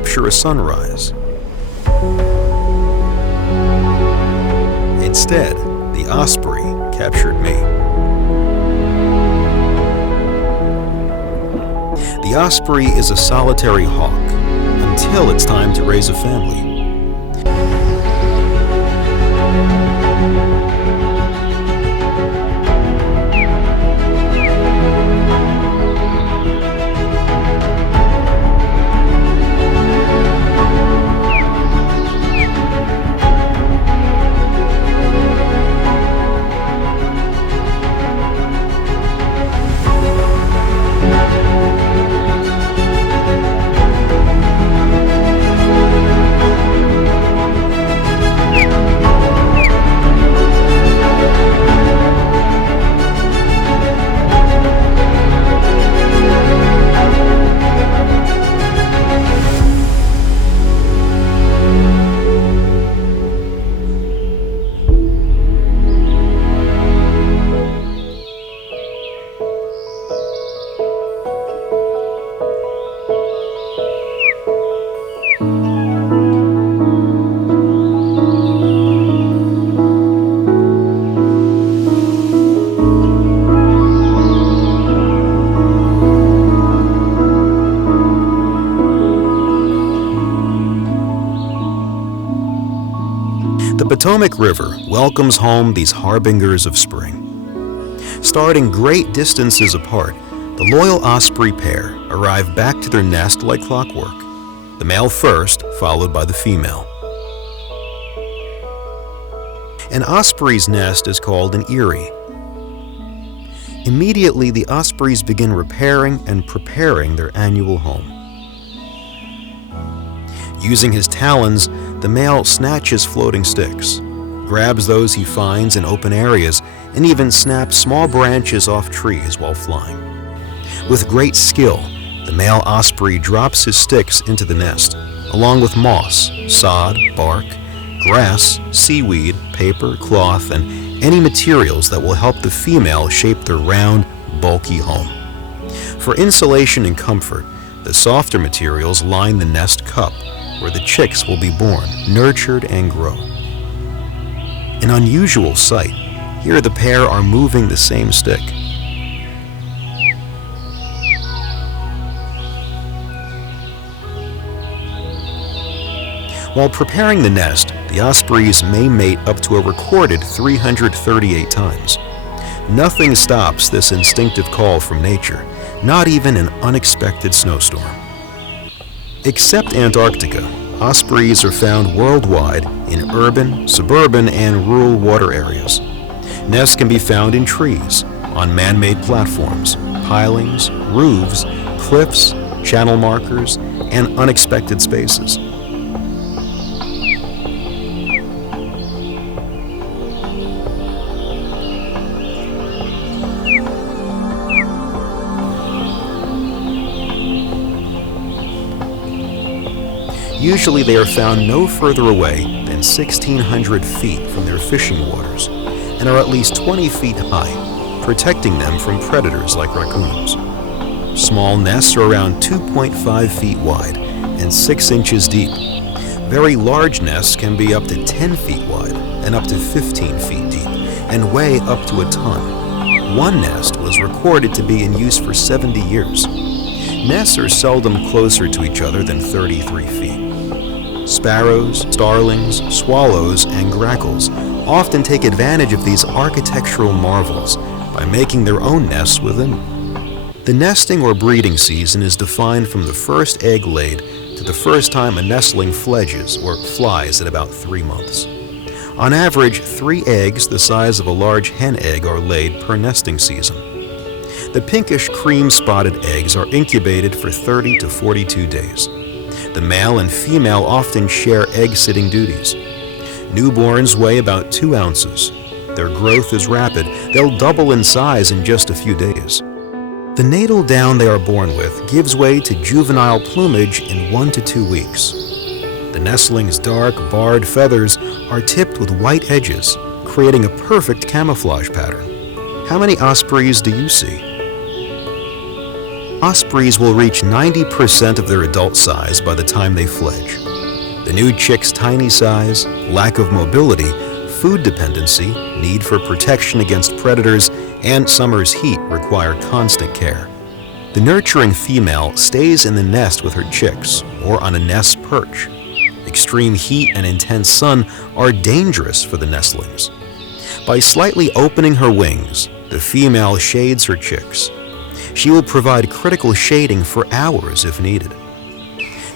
capture a sunrise. Instead, the osprey captured me. The osprey is a solitary hawk until it's time to raise a family. The Potomac River welcomes home these harbingers of spring. Starting great distances apart, the loyal osprey pair arrive back to their nest like clockwork, the male first, followed by the female. An osprey's nest is called an eyrie. Immediately, the ospreys begin repairing and preparing their annual home. Using his talons, the male snatches floating sticks, grabs those he finds in open areas, and even snaps small branches off trees while flying. With great skill, the male osprey drops his sticks into the nest, along with moss, sod, bark, grass, seaweed, paper, cloth, and any materials that will help the female shape their round, bulky home. For insulation and comfort, the softer materials line the nest cup, where the chicks will be born, nurtured, and grow. An unusual sight. Here the pair are moving the same stick. While preparing the nest, the ospreys may mate up to a recorded 338 times. Nothing stops this instinctive call from nature, not even an unexpected snowstorm. Except Antarctica, ospreys are found worldwide in urban, suburban, and rural water areas. Nests can be found in trees, on man-made platforms, pilings, roofs, cliffs, channel markers, and unexpected spaces. Usually they are found no further away than 1,600 feet from their fishing waters and are at least 20 feet high, protecting them from predators like raccoons. Small nests are around 2.5 feet wide and 6 inches deep. Very large nests can be up to 10 feet wide and up to 15 feet deep and weigh up to a ton. One nest was recorded to be in use for 70 years. Nests are seldom closer to each other than 33 feet. Sparrows, starlings, swallows, and grackles often take advantage of these architectural marvels by making their own nests within them. The nesting or breeding season is defined from the first egg laid to the first time a nestling fledges or flies at about 3 months. On average, 3 eggs the size of a large hen egg are laid per nesting season. The pinkish cream-spotted eggs are incubated for 30 to 42 days. The male and female often share egg-sitting duties. Newborns weigh about 2 ounces. Their growth is rapid. They'll double in size in just a few days. The natal down they are born with gives way to juvenile plumage in 1 to 2 weeks. The nestling's dark, barred feathers are tipped with white edges, creating a perfect camouflage pattern. How many ospreys do you see? Ospreys will reach 90% of their adult size by the time they fledge. The new chick's tiny size, lack of mobility, food dependency, need for protection against predators, and summer's heat require constant care. The nurturing female stays in the nest with her chicks or on a nest perch. Extreme heat and intense sun are dangerous for the nestlings. By slightly opening her wings, the female shades her chicks. She will provide critical shading for hours if needed.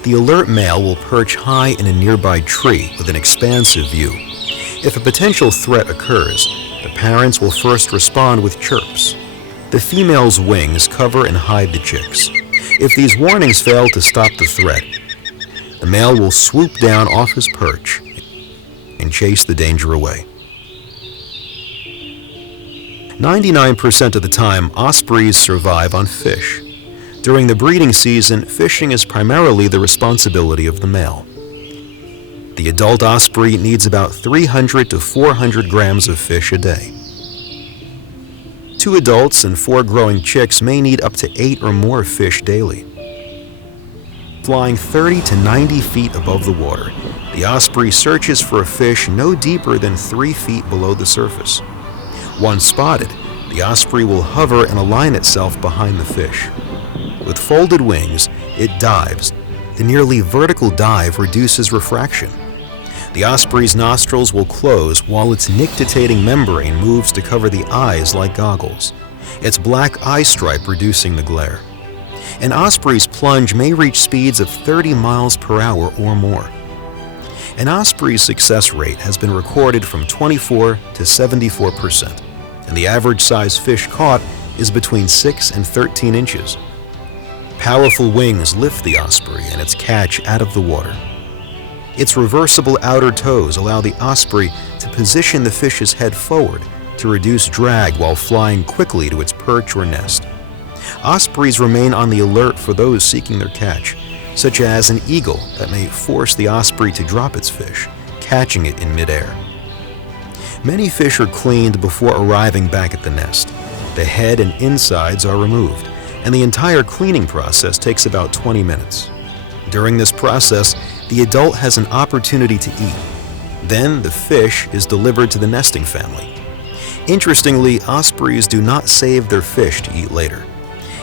The alert male will perch high in a nearby tree with an expansive view. If a potential threat occurs, the parents will first respond with chirps. The female's wings cover and hide the chicks. If these warnings fail to stop the threat, the male will swoop down off his perch and chase the danger away. 99% of the time, ospreys survive on fish. During the breeding season, fishing is primarily the responsibility of the male. The adult osprey needs about 300 to 400 grams of fish a day. 2 adults and 4 growing chicks may need up to 8 or more fish daily. Flying 30 to 90 feet above the water, the osprey searches for a fish no deeper than 3 feet below the surface. Once spotted, the osprey will hover and align itself behind the fish. With folded wings, it dives. The nearly vertical dive reduces refraction. The osprey's nostrils will close while its nictitating membrane moves to cover the eyes like goggles, its black eye stripe reducing the glare. An osprey's plunge may reach speeds of 30 miles per hour or more. An osprey's success rate has been recorded from 24 to 74%, and the average size fish caught is between 6 and 13 inches. Powerful wings lift the osprey and its catch out of the water. Its reversible outer toes allow the osprey to position the fish's head forward to reduce drag while flying quickly to its perch or nest. Ospreys remain on the alert for those seeking their catch, such as an eagle that may force the osprey to drop its fish, catching it in midair. Many fish are cleaned before arriving back at the nest. The head and insides are removed, and the entire cleaning process takes about 20 minutes. During this process, the adult has an opportunity to eat. Then the fish is delivered to the nesting family. Interestingly, ospreys do not save their fish to eat later.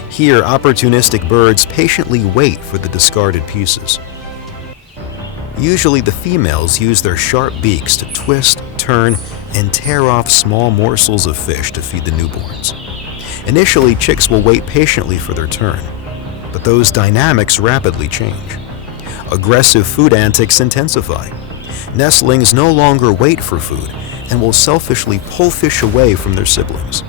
Here, opportunistic birds patiently wait for the discarded pieces. Usually, the females use their sharp beaks to twist, turn, and tear off small morsels of fish to feed the newborns. Initially, chicks will wait patiently for their turn, but those dynamics rapidly change. Aggressive food antics intensify. Nestlings no longer wait for food and will selfishly pull fish away from their siblings.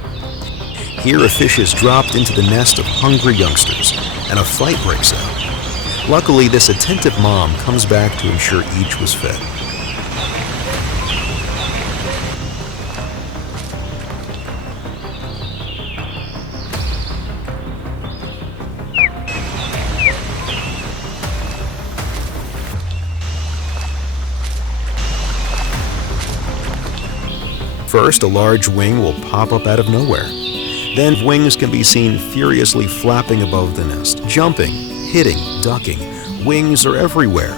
Here, a fish is dropped into the nest of hungry youngsters, and a fight breaks out. Luckily, this attentive mom comes back to ensure each was fed. First, a large wing will pop up out of nowhere. Then wings can be seen furiously flapping above the nest, jumping, hitting, ducking. Wings are everywhere.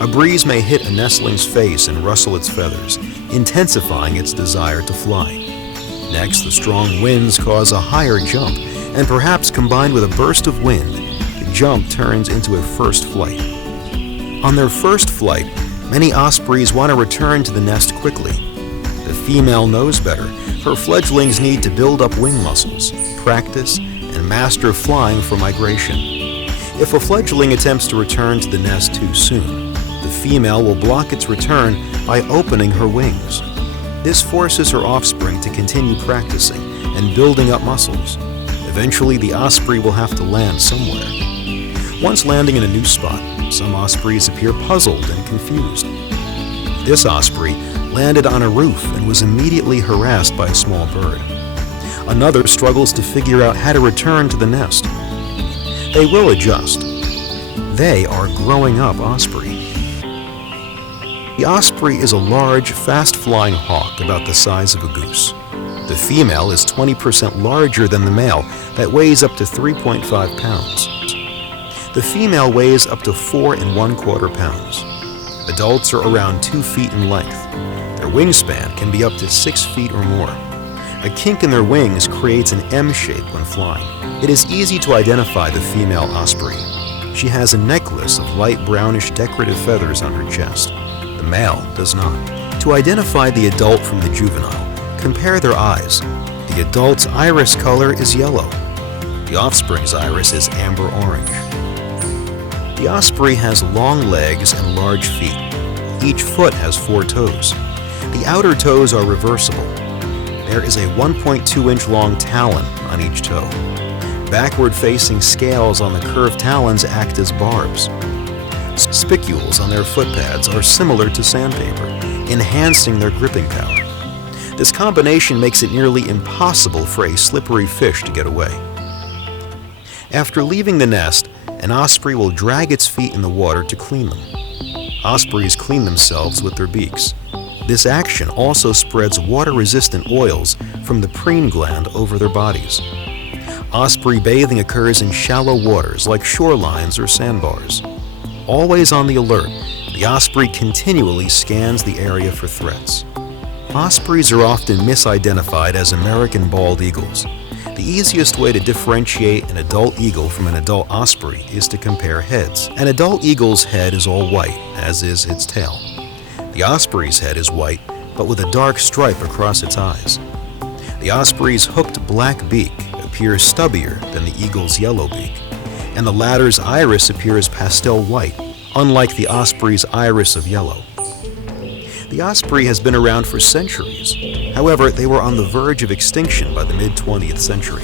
A breeze may hit a nestling's face and rustle its feathers, intensifying its desire to fly. Next, the strong winds cause a higher jump, and perhaps combined with a burst of wind, the jump turns into a first flight. On their first flight, many ospreys want to return to the nest quickly. The female knows better. Her fledglings need to build up wing muscles, practice, and master flying for migration. If a fledgling attempts to return to the nest too soon, the female will block its return by opening her wings. This forces her offspring to continue practicing and building up muscles. Eventually, the osprey will have to land somewhere. Once landing in a new spot, some ospreys appear puzzled and confused. This osprey landed on a roof and was immediately harassed by a small bird. Another struggles to figure out how to return to the nest. They will adjust. They are growing up osprey. The osprey is a large, fast-flying hawk about the size of a goose. The female is 20% larger than the male that weighs up to 3.5 pounds. The female weighs up to 4 1/4 pounds. Adults are around 2 feet in length. Their wingspan can be up to 6 feet or more. A kink in their wings creates an M shape when flying. It is easy to identify the female osprey. She has a necklace of light brownish decorative feathers on her chest. The male does not. To identify the adult from the juvenile, compare their eyes. The adult's iris color is yellow. The offspring's iris is amber orange. The osprey has long legs and large feet. Each foot has 4 toes. The outer toes are reversible. There is a 1.2-inch long talon on each toe. Backward-facing scales on the curved talons act as barbs. Spicules on their foot pads are similar to sandpaper, enhancing their gripping power. This combination makes it nearly impossible for a slippery fish to get away. After leaving the nest, an osprey will drag its feet in the water to clean them. Ospreys clean themselves with their beaks. This action also spreads water-resistant oils from the preen gland over their bodies. Osprey bathing occurs in shallow waters like shorelines or sandbars. Always on the alert, the osprey continually scans the area for threats. Ospreys are often misidentified as American bald eagles. The easiest way to differentiate an adult eagle from an adult osprey is to compare heads. An adult eagle's head is all white, as is its tail. The osprey's head is white, but with a dark stripe across its eyes. The osprey's hooked black beak appears stubbier than the eagle's yellow beak, and the latter's iris appears pastel white, unlike the osprey's iris of yellow. The osprey has been around for centuries. However, they were on the verge of extinction by the mid-20th century.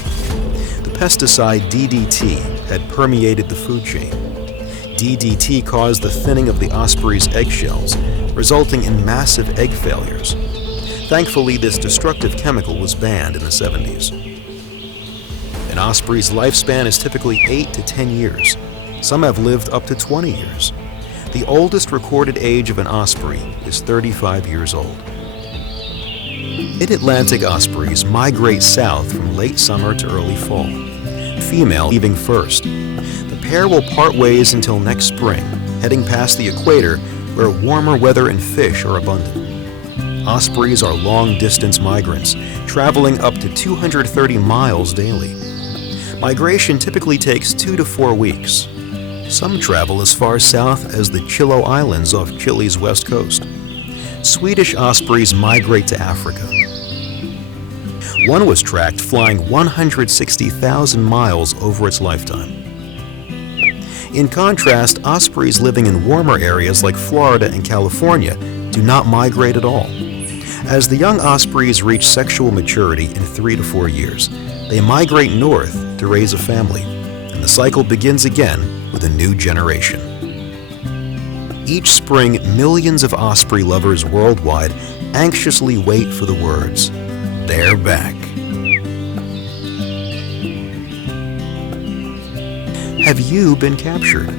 The pesticide DDT had permeated the food chain. DDT caused the thinning of the osprey's eggshells, resulting in massive egg failures. Thankfully, this destructive chemical was banned in the 70s. An osprey's lifespan is typically 8 to 10 years. Some have lived up to 20 years. The oldest recorded age of an osprey is 35 years old. Mid-Atlantic ospreys migrate south from late summer to early fall, female leaving first. The pair will part ways until next spring, heading past the equator where warmer weather and fish are abundant. Ospreys are long-distance migrants, traveling up to 230 miles daily. Migration typically takes 2 to 4 weeks. Some travel as far south as the Chiloé Islands off Chile's west coast. Swedish ospreys migrate to Africa. One was tracked flying 160,000 miles over its lifetime. In contrast, ospreys living in warmer areas like Florida and California do not migrate at all. As the young ospreys reach sexual maturity in 3 to 4 years, they migrate north to raise a family, and the cycle begins again with a new generation. Each spring, millions of osprey lovers worldwide anxiously wait for the words, "They're back." Have you been captured?